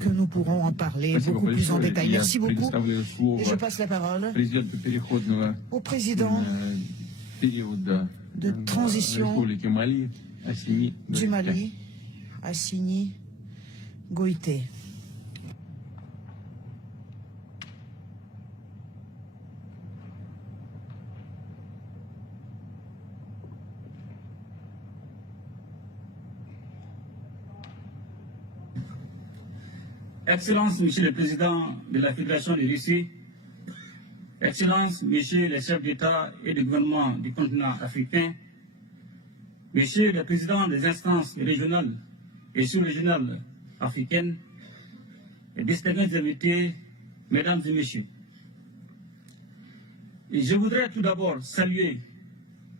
que nous pourrons en parler beaucoup plus en détail. Merci beaucoup. Et je passe la parole au président de transition du Mali, Assimi Goïté. Excellence, Monsieur le Président de la Fédération de Russie, Excellence, Monsieur le chef d'État et de gouvernement du continent africain, Monsieur le Président des instances régionales et sous-régionales africaines, et distingués invités, Mesdames et Messieurs. Et je voudrais tout d'abord saluer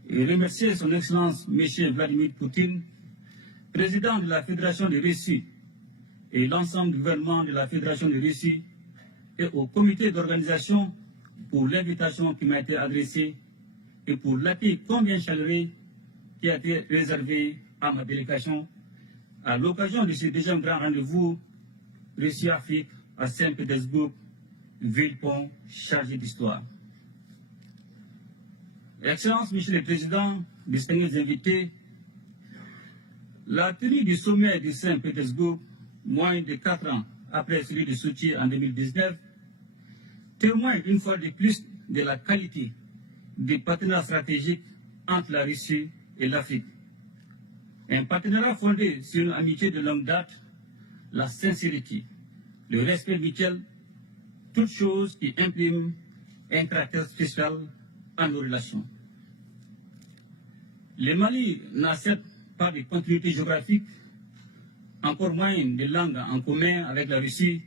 et remercier Son Excellence Monsieur Vladimir Poutine, Président de la Fédération de Russie, et l'ensemble du gouvernement de la Fédération de Russie et au comité d'organisation pour l'invitation qui m'a été adressée et pour l'accueil combien chaleureux qui a été réservé à ma délégation à l'occasion de ce deuxième grand rendez-vous Russie-Afrique à Saint-Pétersbourg, ville-pont chargée d'histoire. Excellence, Monsieur le Président, distingués invités, la tenue du sommet de Saint-Pétersbourg moins de 4 ans après celui de Sochi en 2019, témoigne une fois de plus de la qualité des partenariats stratégiques entre la Russie et l'Afrique. Un partenariat fondé sur une amitié de longue date, la sincérité, le respect mutuel, toutes choses qui impriment un caractère spécial à nos relations. Le Mali n'a certes pas de continuité géographique, encore moins de langues en commun avec la Russie.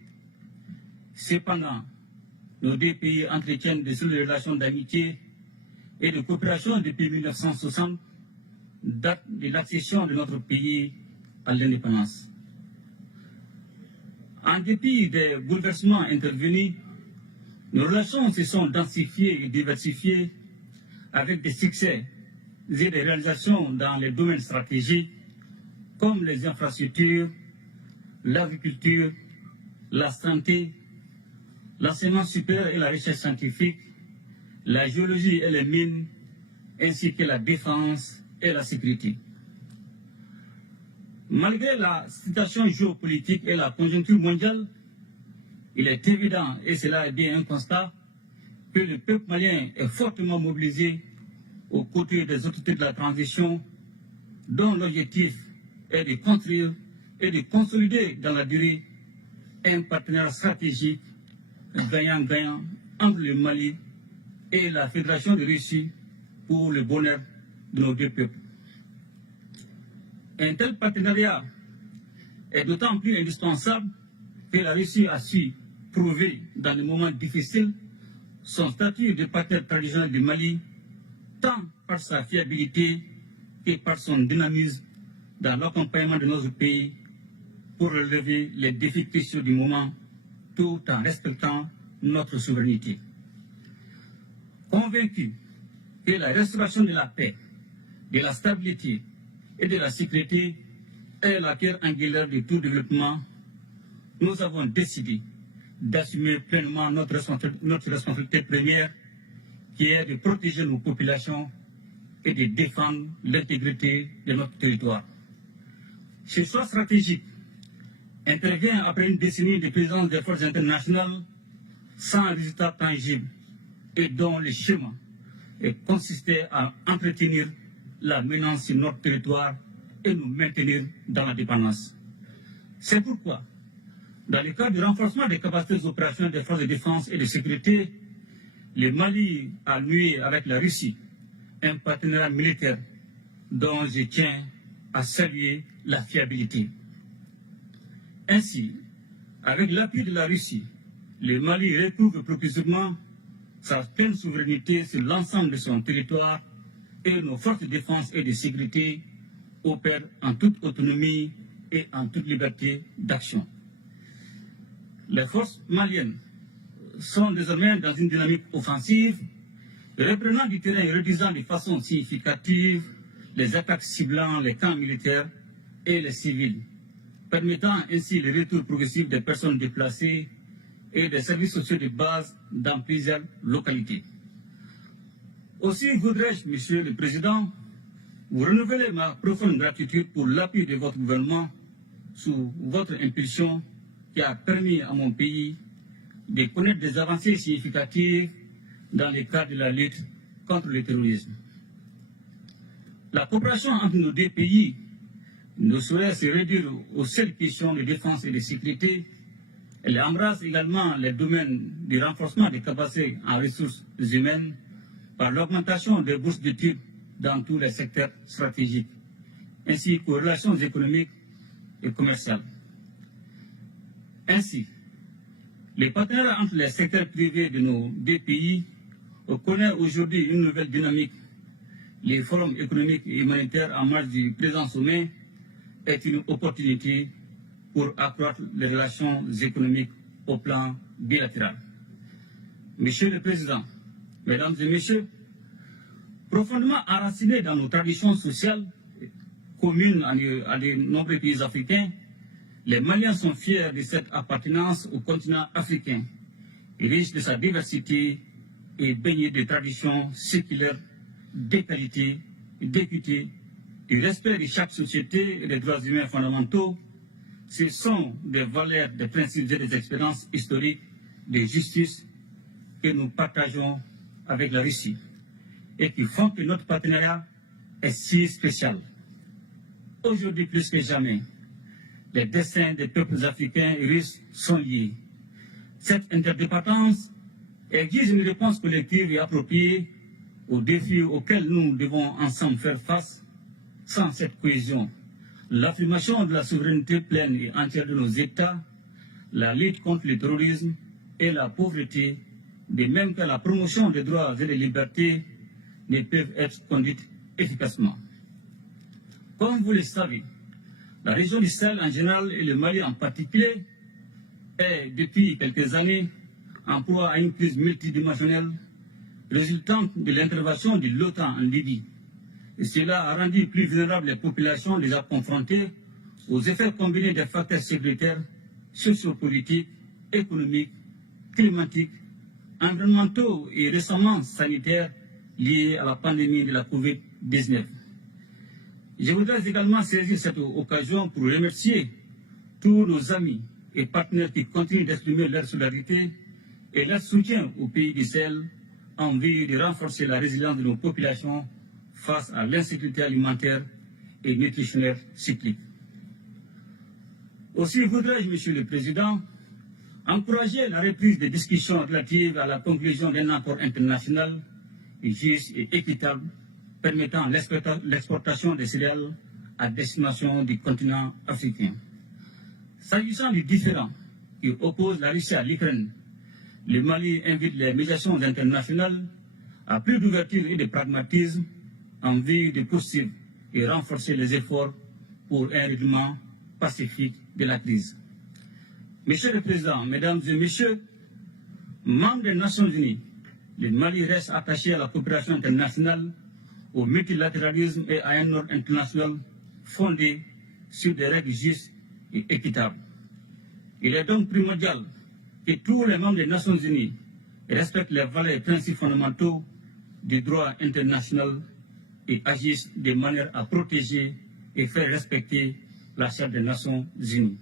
Cependant, nos deux pays entretiennent de solides relations d'amitié et de coopération depuis 1960, date de l'accession de notre pays à l'indépendance. En dépit des bouleversements intervenus, nos relations se sont densifiées et diversifiées avec des succès et des réalisations dans les domaines stratégiques comme les infrastructures, l'agriculture, la santé, l'enseignement supérieur et la recherche scientifique, la géologie et les mines, ainsi que la défense et la sécurité. Malgré la situation géopolitique et la conjoncture mondiale, il est évident, et cela est bien un constat, que le peuple malien est fortement mobilisé aux côtés des autorités de la transition, dont l'objectif est de construire et de consolider dans la durée un partenariat stratégique gagnant-gagnant entre le Mali et la Fédération de Russie pour le bonheur de nos deux peuples. Un tel partenariat est d'autant plus indispensable que la Russie a su prouver dans les moments difficiles son statut de partenaire traditionnel du Mali, tant par sa fiabilité que par son dynamisme dans l'accompagnement de notre pays pour relever les défis cruciaux du moment, tout en respectant notre souveraineté. Convaincu que la restauration de la paix, de la stabilité et de la sécurité est la pierre angulaire de tout développement, nous avons décidé d'assumer pleinement notre responsabilité première, qui est de protéger nos populations et de défendre l'intégrité de notre territoire. Ce choix stratégique intervient après une décennie de présence des forces internationales sans résultat tangible et dont le schéma consistait à entretenir la menace sur notre territoire et nous maintenir dans la dépendance. C'est pourquoi, dans le cadre du renforcement des capacités opérationnelles des forces de défense et de sécurité, le Mali a noué avec la Russie un partenariat militaire dont je tiens à saluer la fiabilité. Ainsi, avec l'appui de la Russie, le Mali recouvre progressivement sa pleine souveraineté sur l'ensemble de son territoire et nos forces de défense et de sécurité opèrent en toute autonomie et en toute liberté d'action. Les forces maliennes sont désormais dans une dynamique offensive, reprenant du terrain et réduisant de façon significative les attaques ciblant les camps militaires et les civils, permettant ainsi le retour progressif des personnes déplacées et des services sociaux de base dans plusieurs localités. Aussi voudrais-je, Monsieur le Président, vous renouveler ma profonde gratitude pour l'appui de votre gouvernement sous votre impulsion qui a permis à mon pays de connaître des avancées significatives dans le cadre de la lutte contre le terrorisme. La coopération entre nos deux pays ne saurait se réduire aux seules questions de défense et de sécurité. Elle embrasse également les domaines du renforcement des capacités en ressources humaines par l'augmentation des bourses d'études dans tous les secteurs stratégiques, ainsi qu'aux relations économiques et commerciales. Ainsi, les partenariats entre les secteurs privés de nos deux pays connaissent aujourd'hui une nouvelle dynamique. Les forums économiques et humanitaires en marge du présent sommet est une opportunité pour accroître les relations économiques au plan bilatéral. Monsieur le Président, Mesdames et Messieurs, profondément enracinés dans nos traditions sociales communes à de nombreux pays africains, les Maliens sont fiers de cette appartenance au continent africain, riche de sa diversité et baigné de traditions séculaires, d'égalité, d'équité, du respect de chaque société et des droits humains fondamentaux. Ce sont des valeurs, des principes et des expériences historiques de justice que nous partageons avec la Russie et qui font que notre partenariat est si spécial. Aujourd'hui plus que jamais, les destins des peuples africains et russes sont liés. Cette interdépendance exige une réponse collective et appropriée aux défis auxquels nous devons ensemble faire face. Sans cette cohésion, l'affirmation de la souveraineté pleine et entière de nos États, la lutte contre le terrorisme et la pauvreté, de même que la promotion des droits et des libertés, ne peuvent être conduites efficacement. Comme vous le savez, la région du Sahel en général et le Mali en particulier est depuis quelques années en proie à une crise multidimensionnelle résultante de l'intervention de l'OTAN en Libye. Et cela a rendu plus vulnérables les populations déjà confrontées aux effets combinés des facteurs sécuritaires, sociopolitiques, économiques, climatiques, environnementaux et récemment sanitaires liés à la pandémie de la COVID-19. Je voudrais également saisir cette occasion pour remercier tous nos amis et partenaires qui continuent d'exprimer leur solidarité et leur soutien au pays du Sahel en vue de renforcer la résilience de nos populations face à l'insécurité alimentaire et nutritionnelle cyclique. Aussi voudrais-je, Monsieur le Président, encourager la reprise des discussions relatives à la conclusion d'un accord international juste et équitable permettant l'exportation des céréales à destination du continent africain. S'agissant du différend qui oppose la Russie à l'Ukraine, le Mali invite les médiations internationales à plus d'ouverture et de pragmatisme en vue de poursuivre et renforcer les efforts pour un règlement pacifique de la crise. Monsieur le Président, Mesdames et Messieurs, membres des Nations Unies, le Mali reste attaché à la coopération internationale, au multilatéralisme et à un ordre international fondé sur des règles justes et équitables. Il est donc primordial que tous les membres des Nations Unies respectent les valeurs et principes fondamentaux du droit international et agissent de manière à protéger et faire respecter la Charte des Nations Unies.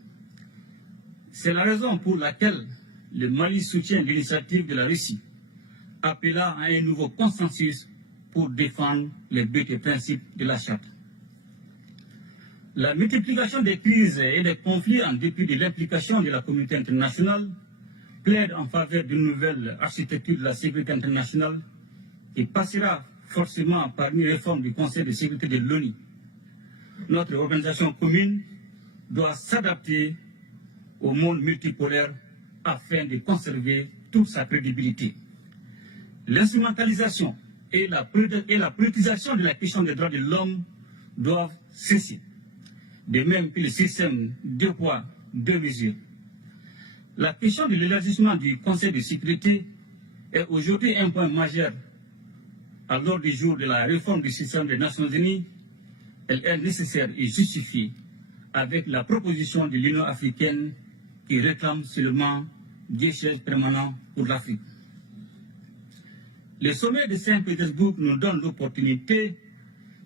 C'est la raison pour laquelle le Mali soutient l'initiative de la Russie, appelant à un nouveau consensus pour défendre les buts et principes de la Charte. La multiplication des crises et des conflits en dépit de l'implication de la communauté internationale plaide en faveur d'une nouvelle architecture de la sécurité internationale qui passera forcément par une réforme du Conseil de sécurité de l'ONU. Notre organisation commune doit s'adapter au monde multipolaire afin de conserver toute sa crédibilité. L'instrumentalisation et la politisation de la question des droits de l'homme doivent cesser, de même que le système deux poids, deux mesures. La question de l'élargissement du Conseil de sécurité est aujourd'hui un point majeur à l'ordre du jour de la réforme du système des Nations Unies. Elle est nécessaire et justifiée avec la proposition de l'Union africaine qui réclame seulement des sièges permanents pour l'Afrique. Le sommet de Saint-Pétersbourg nous donne l'opportunité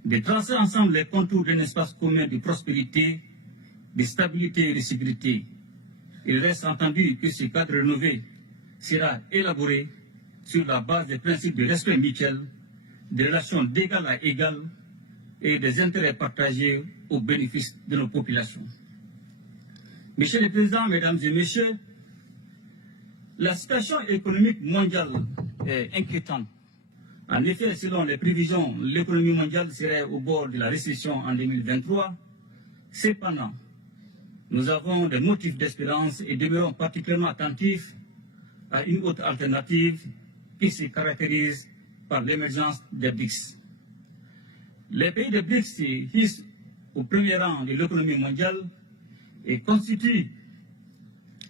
de tracer ensemble les contours d'un espace commun de prospérité, de stabilité et de sécurité. Il reste entendu que ce cadre rénové sera élaboré sur la base des principes de respect mutuel, des relations d'égal à égal et des intérêts partagés au bénéfice de nos populations. Monsieur le Président, Mesdames et Messieurs, la situation économique mondiale est inquiétante. En effet, selon les prévisions, l'économie mondiale serait au bord de la récession en 2023. Cependant, nous avons des motifs d'espérance et demeurons particulièrement attentifs à une autre alternative qui se caractérise par l'émergence des BRICS. Les pays des BRICS se hissent au premier rang de l'économie mondiale et constituent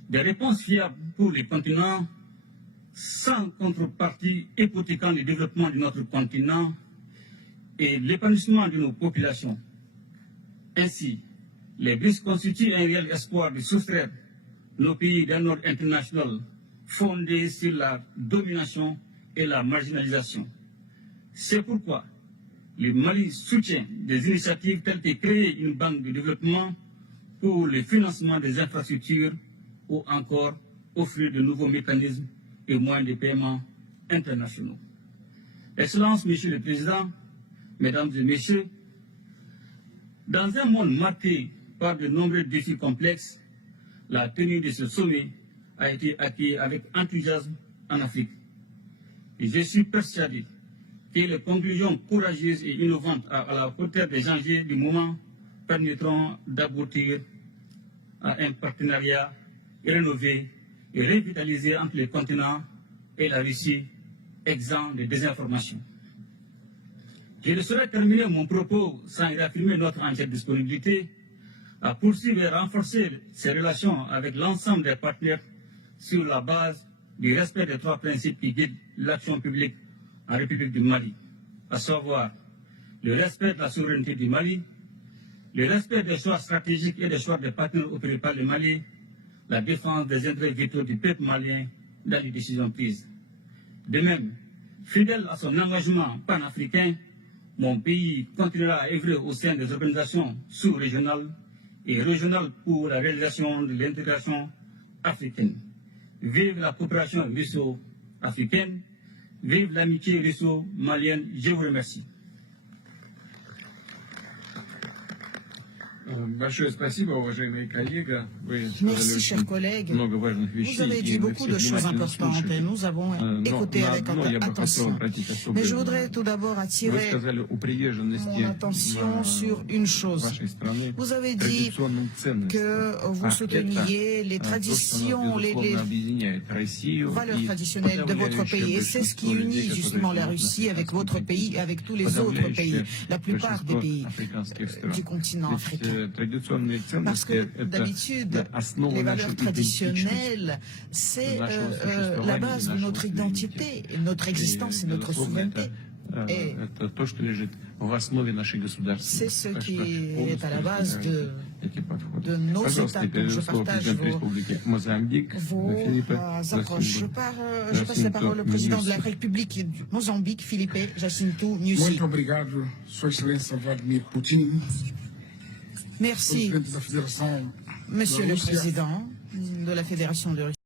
des réponses fiables pour les continents sans contrepartie hypothéquant le développement de notre continent et l'épanouissement de nos populations. Ainsi, les BRICS constituent un réel espoir de soustraire nos pays d'un ordre international fondé sur la domination et la marginalisation. C'est pourquoi le Mali soutient des initiatives telles que créer une banque de développement pour le financement des infrastructures ou encore offrir de nouveaux mécanismes et moyens de paiement internationaux. Excellences, Monsieur le Président, Mesdames et Messieurs, dans un monde marqué par de nombreux défis complexes, la tenue de ce sommet a été accueillie avec enthousiasme en Afrique. Et je suis persuadé que les conclusions courageuses et innovantes à la hauteur des enjeux du moment permettront d'aboutir à un partenariat rénové et revitalisé entre les continents et la Russie, exempt de désinformation. Je ne saurais terminer mon propos sans réaffirmer notre entière disponibilité à poursuivre et renforcer ces relations avec l'ensemble des partenaires sur la base du respect des trois principes qui guident l'action publique en République du Mali, à savoir le respect de la souveraineté du Mali, le respect des choix stratégiques et des choix des partenaires opérés par le Mali, la défense des intérêts vitaux du peuple malien dans les décisions prises. De même, fidèle à son engagement panafricain, mon pays continuera à œuvrer au sein des organisations sous-régionales et régionales pour la réalisation de l'intégration africaine. Vive la coopération russo-africaine, vive l'amitié russo-malienne. Je vous remercie. Merci, chers collègues. Vous avez dit beaucoup de choses importantes et nous avons écouté avec attention. Mais je voudrais tout d'abord attirer mon attention sur une chose. Vous avez dit que vous souteniez les traditions, les valeurs traditionnelles de votre pays. Et c'est ce qui unit justement la Russie avec votre pays et avec tous les autres pays, la plupart des pays du continent africain. Parce que d'habitude, les valeurs traditionnelles, c'est la base de notre identité, notre existence et notre souveraineté. Et c'est ce qui est à la base de nos États. Donc je partage vos approches. Je passe la parole au président de la République du Mozambique, Filipe Jacinto Nyusi. Muito obrigado, Sua Excelência Vladimir Poutine. Merci, Monsieur le Président de la Fédération de Russie.